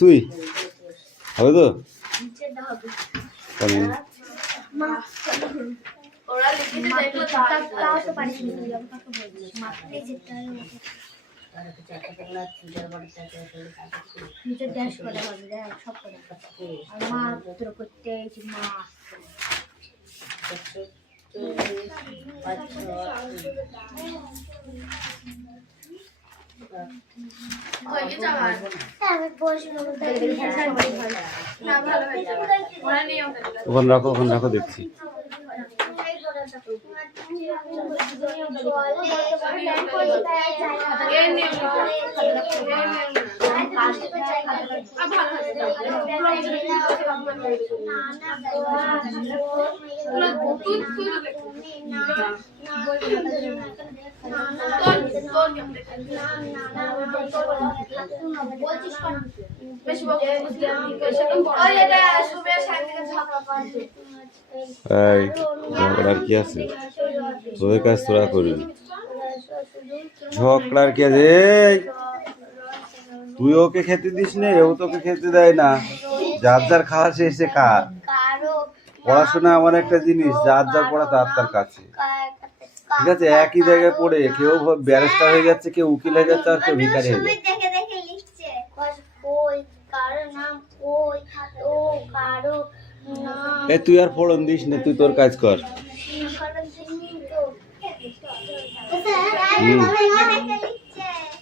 তুই? হবে তো? ওখানে রাখো দেখছি। ঝগড়ার কি আছে? তোদের কাজ তোরা করবি। ঝগড়ার কি আছে? তুই ওকে খেতে দিস নে, ও তোকে খেতে দেয় না। যার যার খাওয়া শেষে খা। পড়াশোনা এমন একটা জিনিস, যার যার পড়া তার কাছে। ঠিক আছে, একই জায়গায় পড়ে কেউ ব্যারিস্টার হয়ে যাচ্ছে, কেউ উকিল হয়ে যাচ্ছে, আর কেউ ভিখারি হয়ে যাচ্ছে। তুই আর পড়ন দিস না, তুই তোর কাজ কর।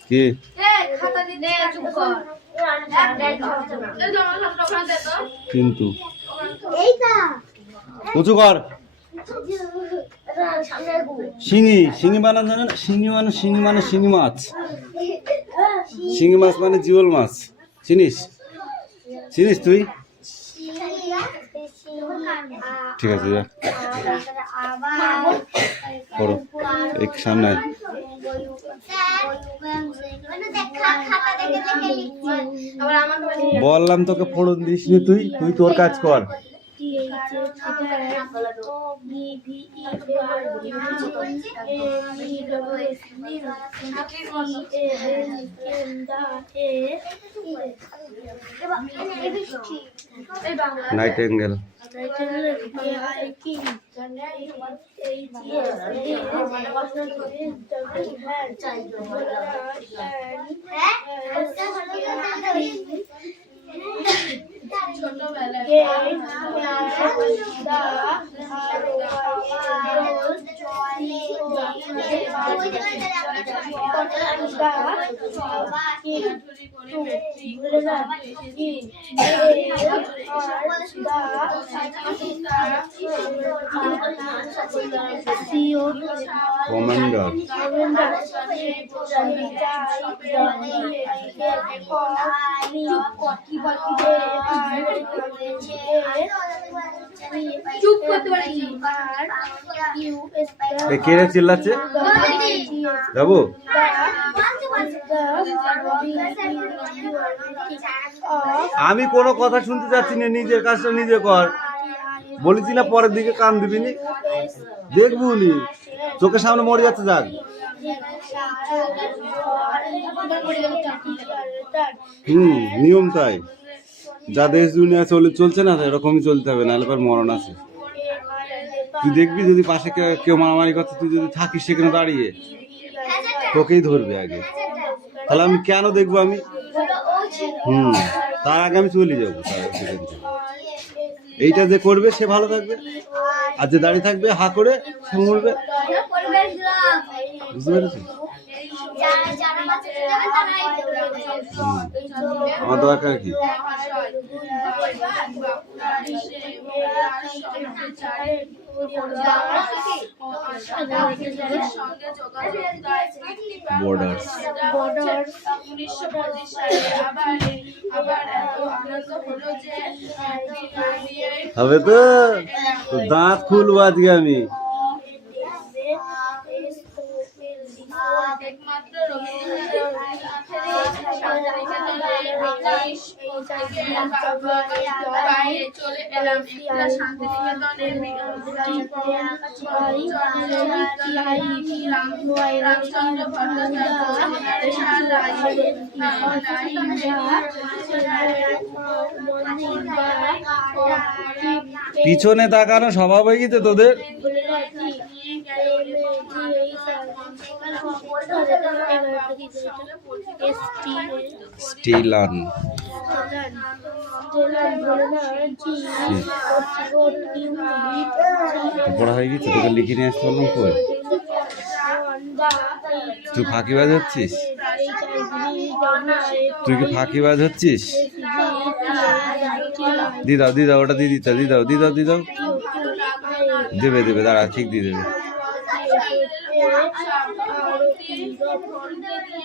কি কিন্তু উঁচু কর। শিঙি বানান জানেন? শিঙি মানে শিঙি মাছ। শিঙি মাছ মানে জিওল মাছ। চিনিস তুই? ঠিক আছে, যা করো এক সামনে। বললাম তোকে ফোড়ন দিস নি, তুই তোর কাজ কর। নাইটেঙ্গেল কমান্ডার কে রে চিল্লাচ্ছে? যাবো আমি কোনো কথা শুনতে চাচ্ছি না, নিজের কাজটা নিজে কর। বলেছি না পরের দিকে কান দিবি নি, দেখবো নি চোখের সামনে মরে যাচ্ছে। যাক নিয়ম তাই, যা দেশ দুনিয়া চলছে না এরকমই চলতে হবে, নাহলে পর মরণ আছে। তুই দেখবি যদি পাশে কেউ মারামারি করছে, তুই যদি থাকিস সেখানে দাঁড়িয়ে, তোকেই ধরবে আগে। তাহলে আমি কেন দেখবো? আমি তার আগে আমি চলে যাবো। এইটা যে করবে সে ভালো থাকবে, আর যে দাঁড়িয়ে থাকবে হা করে সে মরবে। বুঝতে পেরেছি? আমার দরকার কি? হবে তো দাঁত খুলবো আজকে আমি। বাইরে চলে এলাম একটা শান্তিনিকেতনের রামচন্দ্র পিছনে তাকানো স্বভাব হয়ে গেছে তোদের। স্টিলান পড়া হয়ে গেছে, তোকে লিখে নিয়ে আসতে পারলাম কই? তুই ফাঁকিবাজ হচ্ছিস? তুই কি ফাঁকিবাজ হচ্ছিস? দি দাও ওটা দিয়ে দিতে, দি দাও দেবে দাঁড়া, ঠিক দিয়ে দেবে।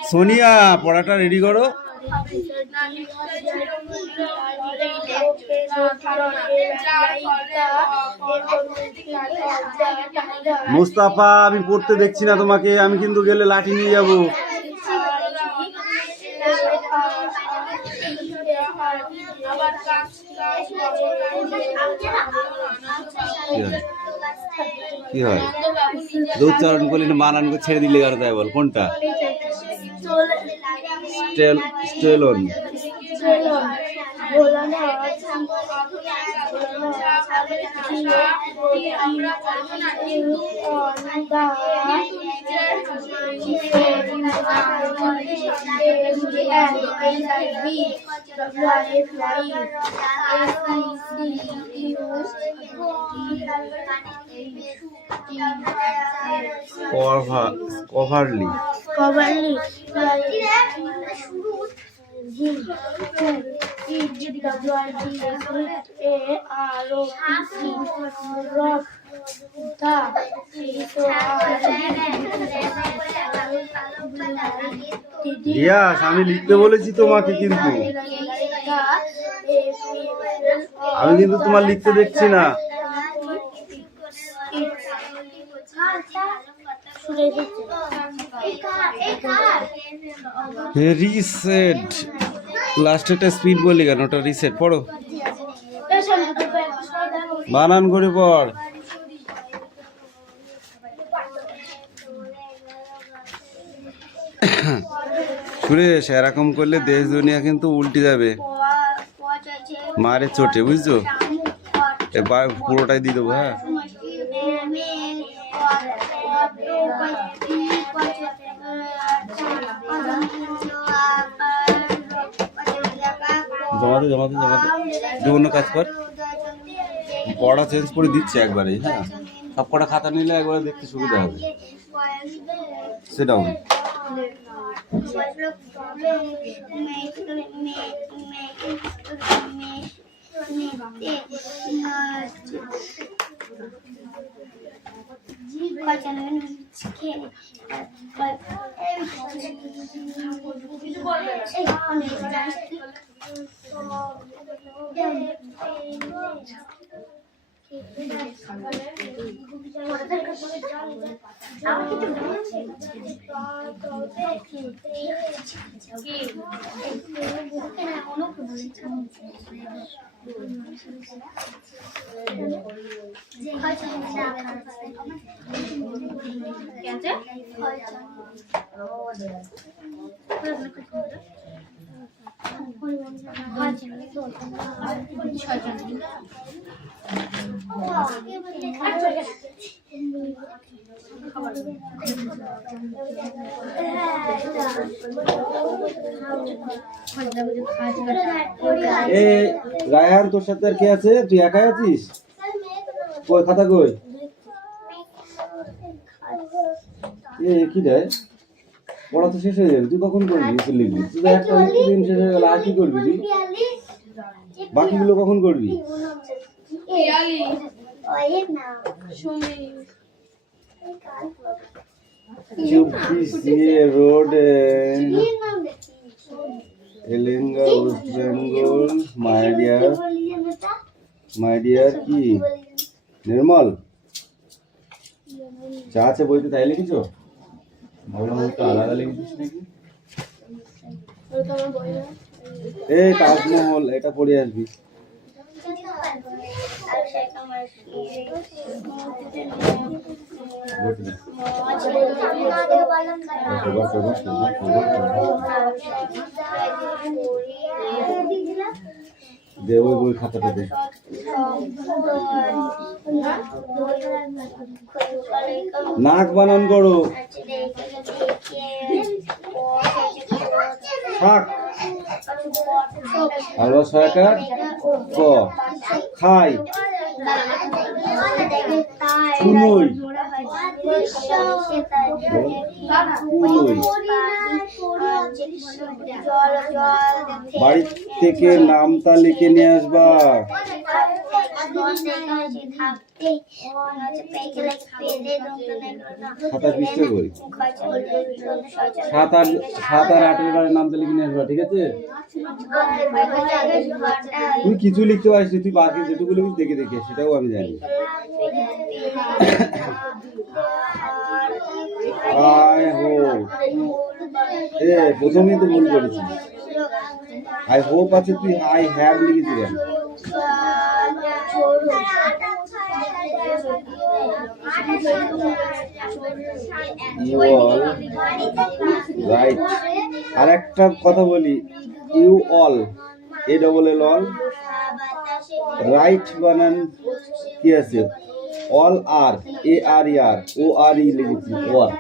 সোনিয়া পড়াটা রেডি করো। মুস্তাফা আমি পড়তে দেখছি না তোমাকে, আমি কিন্তু গেলে লাঠি নিয়ে যাবো। কি হয়? উচ্চারণ করলি না, বানান করে ছেড়ে দিলে আর তাই বল কোনটা? স্টেলন। কভারলি আমি লিখতে বলেছি তোমাকে, কিন্তু আমি কিন্তু তোমার লিখতে দেখছি না। রিসেট লাস্টেটা স্পিড বলি কেন? ওটা রিসেট পড়ো, বানান করে পড়। সুরেশ এরকম করলে দেশ দুনিয়া কিন্তু উল্টে যাবে, মারে চোটে, বুঝছো? এবার পুরোটাই দিয়ে দেবো। হ্যাঁ জমাতে যে অন্য কাজ কর, পড়া চেঞ্জ করে দিচ্ছে একবারে। হ্যাঁ সব কটা খাতা নিলে একবারে দেখতে সুবিধা হবে। সেটাও রায়হান তোর সাথে আর কে আছে? তুই একাই আছিস? কই খাতা কই? কি দেয়? পড়া তো শেষ হয়ে যাবে, তুই কখন করবি? লিখবি তুই একটা দিন শেষ হয়ে গেল, আর কি করবি তুই? বাকিগুলো কখন করবি? Road Elenga West Bengal. My dear কি নির্মল যা আছে বইতে তাই লিখেছো? ভাবলাম একটু আলাদা লিখেছিস নাকি। এই তাজমহল এটা পড়ে আসবি। দে ওই বই খাতাটা দে। নাক বানান করো। থাক। আর ছয়টা ক খাই কুনই কুনই। বাড়ি থেকে নামটা লিখে নিয়ে আসবা। খাতা পৃষ্ঠা করি 7 আর 8 এর নামটা লিখে নিয়ে আসবা, ঠিক আছে? তুই কিছু লিখতে পারিস, তুই বাকি যেটুকু লিখিস দেখে দেখে, সেটাও আমি জানি। আই হোপ, প্রথমেই তো ভুল করেছিস। আই হোপ আছে, তুই আই হ্যাভ লিখেছিস কেন? You all right. আর একটা কথা বলি, you all A double L all right বানান কি আছে? অল আর এ আর ই আর ও আর ই লিখেছি। ওয়ার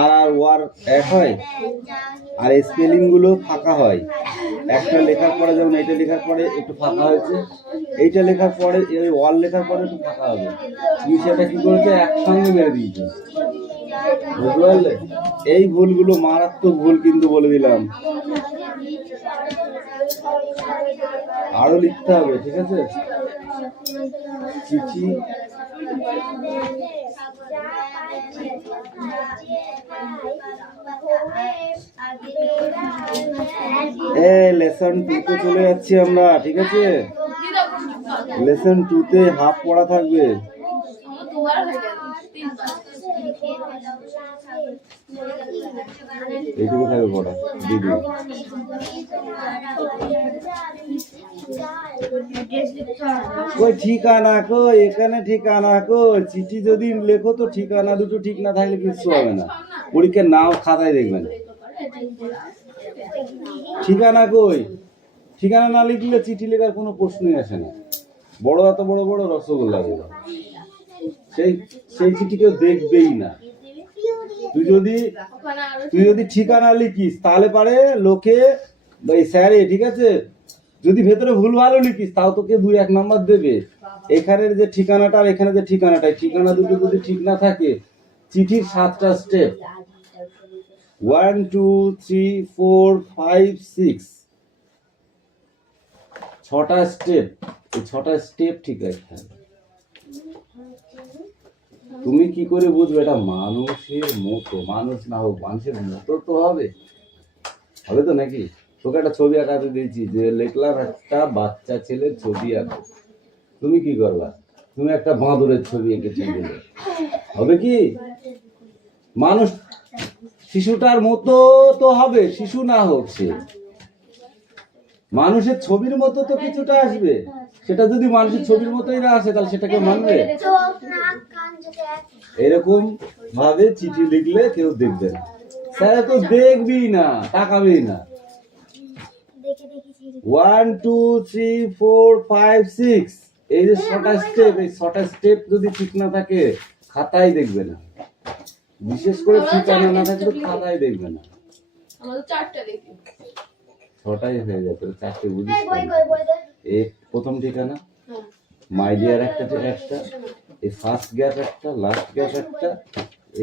আর আর ওয়ার এক হয়, আর স্পেলিং গুলো ফাঁকা হয়। একটা লেখার পরে যেমন এইটা লেখার পরে একটু ফাঁকা হয়েছে, এইটা লেখার পরে এই ওয়াল লেখার পরে একটু ফাঁকা হবে। তুমি সেটা কি করেছে? একসঙ্গে মেরে দিয়েছে, বুঝতে পারলে? এই ভুলগুলো মারাত্মক ভুল কিন্তু, বলে দিলাম। আরো লিখতে হবে, ঠিক আছে? চিঠি লেসন 2 তে চলে যাচ্ছি আমরা, ঠিক আছে? লেসন 2 তে হাফ পড়া থাকবে। এইটুকু থাকবে পড়া দিদি। কই ঠিকানা কই? এখানে ঠিকানা কই? চিঠি যদি লেখো তো ঠিকানা দুটো ঠিক না থাকলে কিছু হবে না। পরীক্ষার নাও খাতায় দেখবেন। ঠিকানা কই? ঠিকানা না লিখলে চিঠি লেখার কোনো প্রশ্নই আসে না। বড় এত বড় বড় রসগোল্লা দেবে, সেই চিঠি কেউ দেখবেই না। তুই যদি ঠিকানা লিখিস তাহলে পারে লোকে স্যারে, ঠিক আছে? যদি ভেতরে ভুল ভালো লিখিস তাও তোকে 2-1 নাম্বার দেবে। এখানের যে ঠিকানাটা আর এখানে যে ঠিকানাটা, ঠিকানা দুটো যদি ঠিক না থাকে, চিঠির 7টা স্টেপ 1 2 3 4 5 6 6টা স্টেপ। এই 6টা স্টেপ ঠিক রাখতে হবে। তুমি কি করে বুঝবে এটা মানুষের মতো? মানুষ না হোক, মানুষের মতো তো হবে, হবে তো নাকি? তোকে একটা ছবি আঁকাতে দিয়েছি, যে লিখলাম একটা বাচ্চা ছেলের ছবি আঁকো। তুমি কি করবা? তুমি একটা বাঁদরের ছবি এঁকেছি দিলে হবে কি? মানুষ শিশুটার মতো তো হবে, শিশু না হোক সে, মানুষের ছবির মতো তো কিছুটা আসবে। সেটা যদি মানুষের ছবির মতোই না আসে তাহলে সেটাকে মানবে? এরকম ভাবে চিঠি লিখলে কেউ দেখবে না, স্যার তো দেখবি না, তাকাবেই না। 1 2 3 4 5 6 এই যে 6টা স্টেপ, এই 6টা স্টেপ যদি ঠিক না থাকে খাতায় দেখবে না। বিশেষ করে ঠিকানা না থাকলে খাতায় দেখবে না। আমাদের 4টা দেখি, 6টাই হয়ে যায়, তাহলে 4টে বুঝিস। এই প্রথম ঠিকানা, মাই ডিয়ার একটা, এই ফার্স্ট গ্যাপ একটা, লাস্ট গ্যাপ একটা,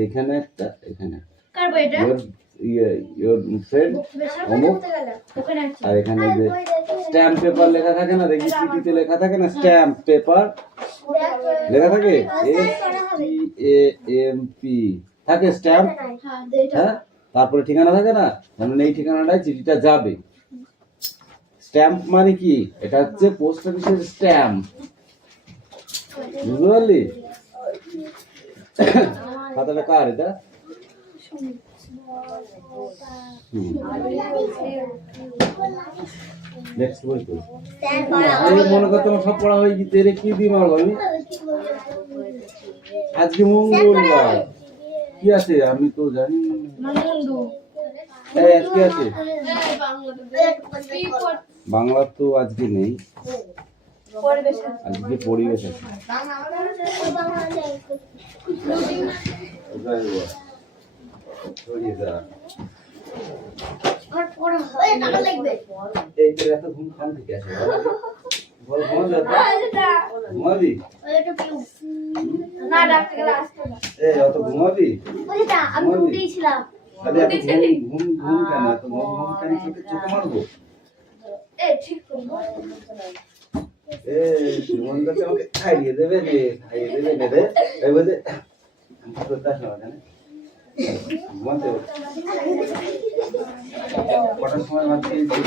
এখানে একটা, এখানে ইয়োর ফ্রেন্ড অমুক, আর এখানে যে স্ট্যাম্প পেপার লেখা থাকে না, দেখি চিঠিতে লেখা থাকে না, স্ট্যাম্প পেপার লেখা থাকে, STAMP থাকে স্ট্যাম্প। হ্যাঁ, তারপরে ঠিকানা থাকে না, মানে এই ঠিকানাটায় চিঠিটা যাবে। স্ট্যাম্প মানে কি? এটা হচ্ছে পোস্ট অফিসের স্ট্যাম্প, বুঝতে পারলি? খাতাটা কার এটা? নেক্সট বই তো এই মনে করতে আমার সব পড়া হয়ে গেছে রে কি দিই মারবো আমি আজকে মঙ্গলবার কি আছে আমি তো জানি এই আজকে আছে বাংলা তো আজকে নেই আজকে পরিবেশ আছে এই তো এত ঘুম খান থেকে আসে বল ঘুমাবি এই অত ঘুমাবি তাহলে এত ঘুম কেন এত ঘুম কেন চোখে মারবো মন কাছে আমাকে খাইয়ে দেবে রে এই বলে আমি করতে আসলাম এখানে ঘুমাতে কটার সময় ভাত খেয়েছি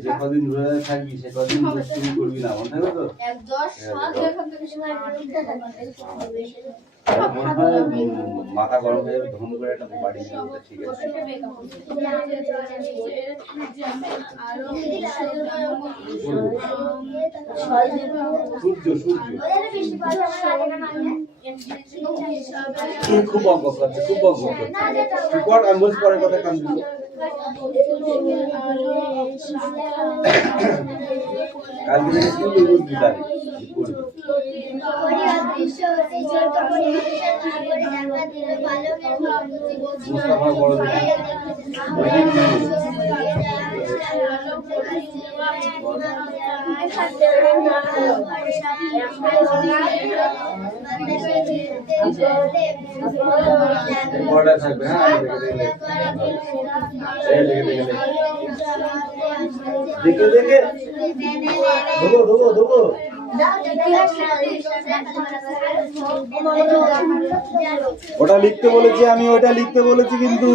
যে কদিন ঘুরে থাকবি সে কদিন তুমি করবি না মনে থাকবে তো মাথা গরম হয়ে যাবে ধন করে একটা বাড়ি ঠিক আছে খুব অঙ্ক করছে আমি বলছি পরের কথা কাম দিব কালকে থেকে স্কুল বুঝবি তারি মুস্তাফা বড় বড় থাকবে হ্যাঁ দেখে ধোবো ওটা লিখতে বলেছি আমি ওটা লিখতে বলেছি কিন্তু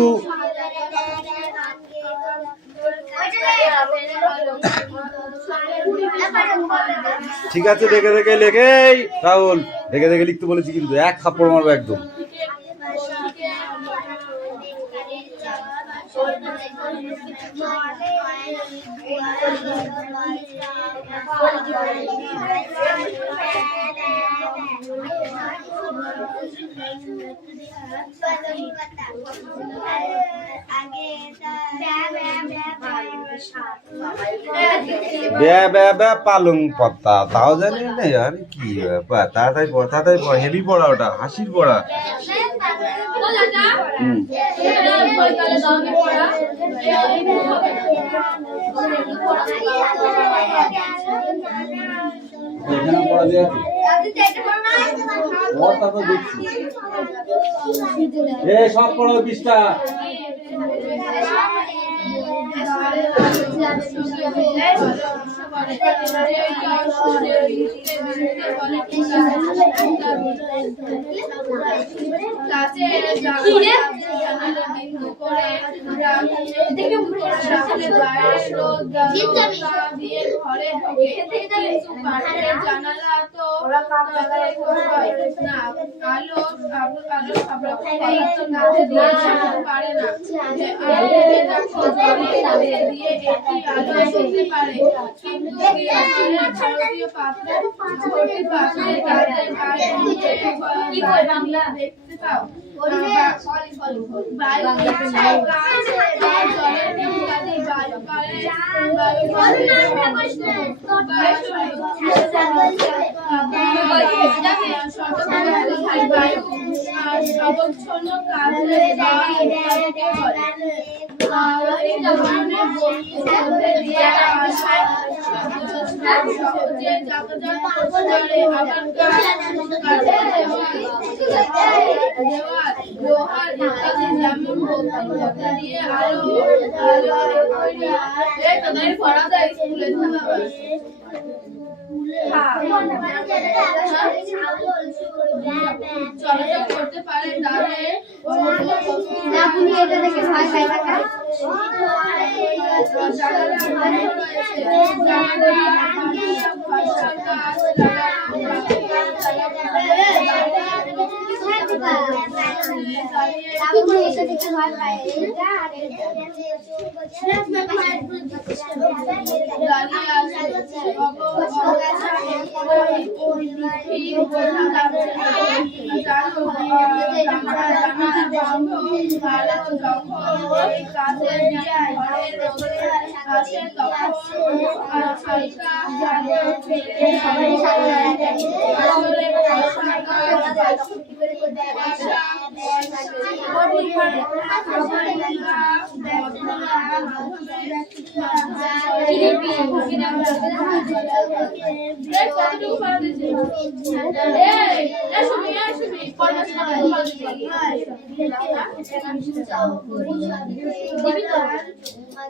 ঠিক আছে দেখে লেখে রাহুল দেখে লিখতে বলেছি কিন্তু এক থাপ্পড় মারবো একদম পালং পাতা তাও জানি না আর কি তাড়াতাড়ি হেভি পড়া ওটা হাসির পড়া পড়া দিয়ে সব পড়ো 20টা চলাচল করতে পারে দাঁড়ে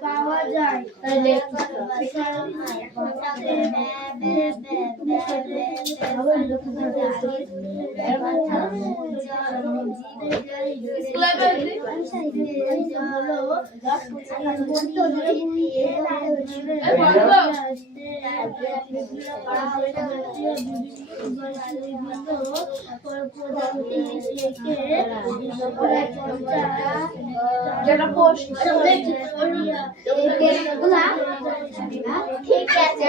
পাওয়া যায় যেটা পোস্ট ঠিক আছে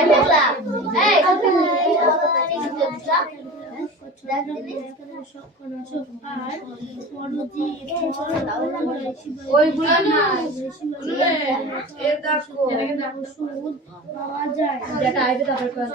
ওইগুলো না পাওয়া যায় যেটা আইবে তারপর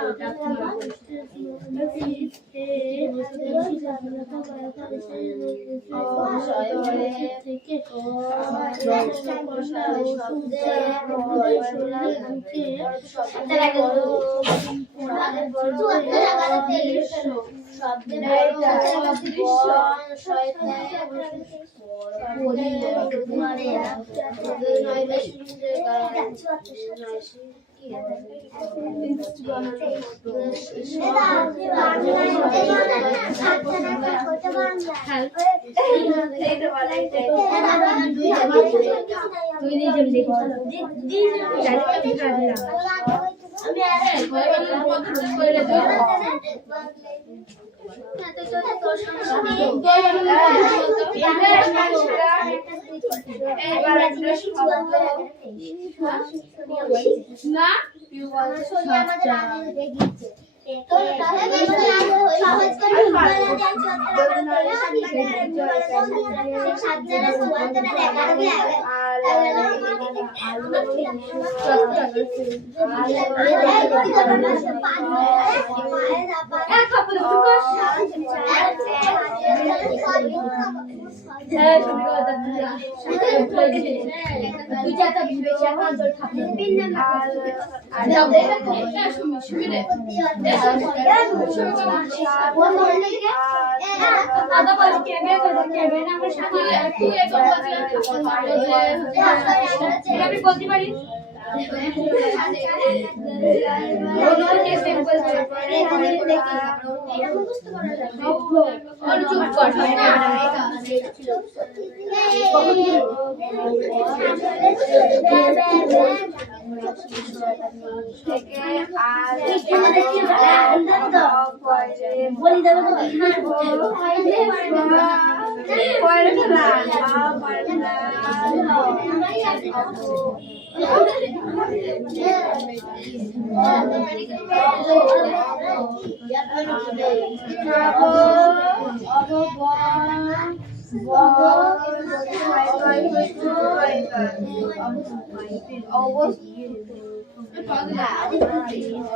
বলতে পারি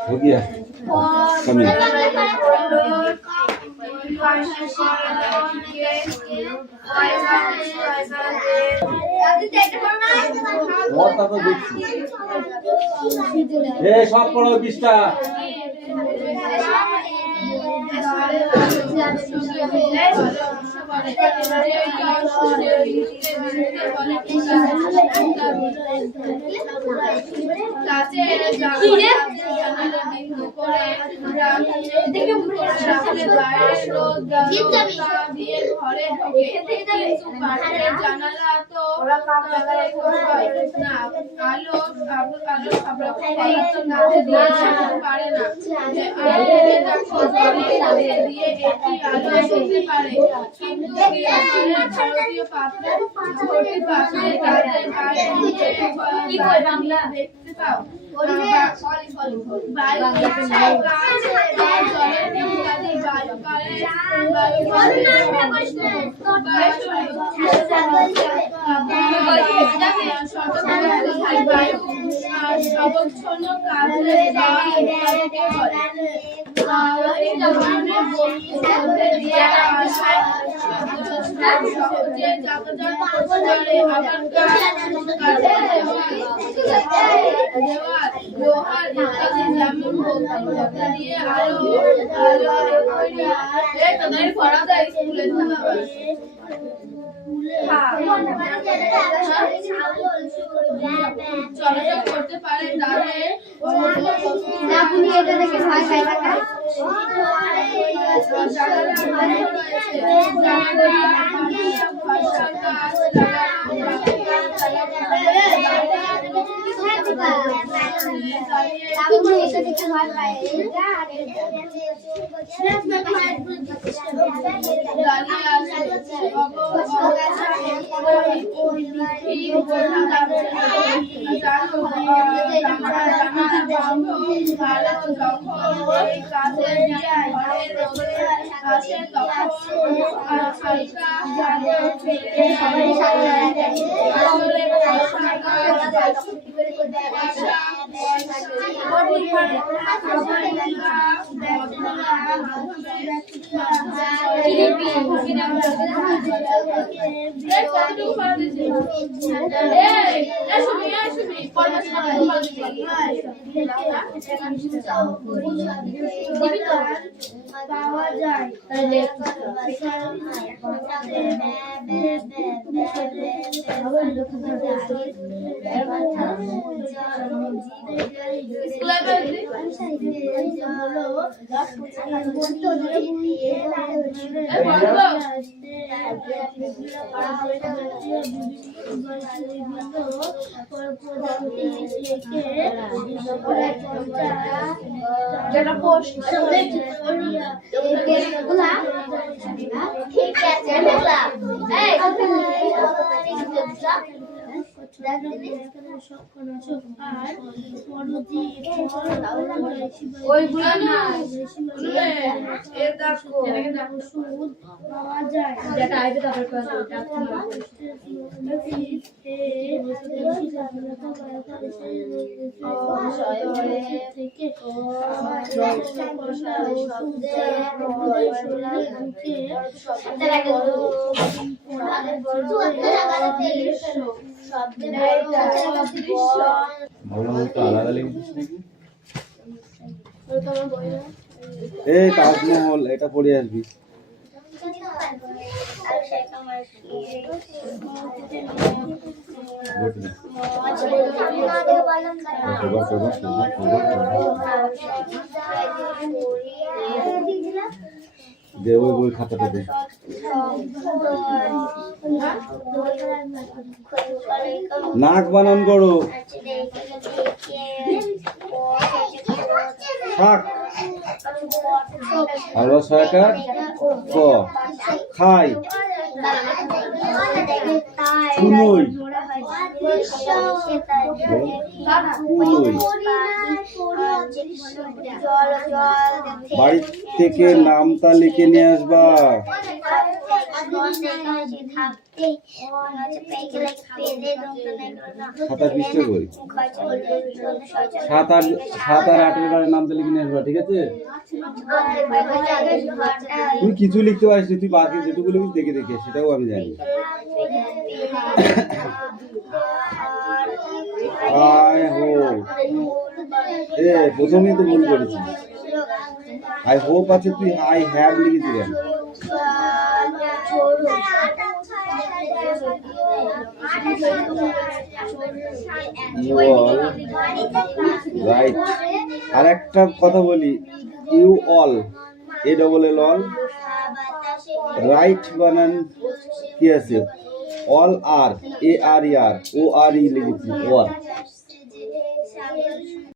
हो गया कमी সব পড়ো 20টা কাছে থেকে রাখলে বাইরে রোদ দিয়ে ঘরে ঢোকে কিন্তু কাঠের জানালা তো না আলো আলো কাছে দিয়ে যেতে পারে না দিয়ে একটি আলো আসতে পারে কিন্তু ভারতীয় পাত্রের কাজের বাইরে কি করে বাংলা দেখতে পাও বায়ু অবচ্ছন্ন কাজে সহজে যাতায়াত করতে পারে আবার লোহার ইত্যাদি যেমন দিয়ে আলো তাদের পড়া যায় স্কুলে চলাচল করতে পারে তাদের পাওয়া যায় যেটা পোস্ট ঠিক আছে ওইগুলো না পাওয়া যায় যেটা আইবে তারপর আলাদা লিখছিস নাকি? এই তাজমহল এটা পড়ে আসবি। দে ওই বই খাতাটা দে। নাক বানান করো। শাক আর রসায়কার ক খাই কুনই বাড়ি থেকে নামটা লিখে নিয়ে আসবা। খাতা পৃষ্ঠা বই 7 আর 8 নামটা লিখে নিয়ে আসবা, ঠিক আছে? তুই কিছু লিখতে পারিস, তুই বাকি যেটুকু লিখিস দেখে দেখে সেটাও আমি জানি। আই হোপ প্রথমেই তো ভুল করেছিস। আই হোপ আছে, তুই আই হ্যাভ লিখেছি কেন? You all right. আর একটা কথা বলি, you all A double L all, right বানান কি আছে, অল আর, এ আর ই আর, ও আর ই লিখেছি, ওয়ার।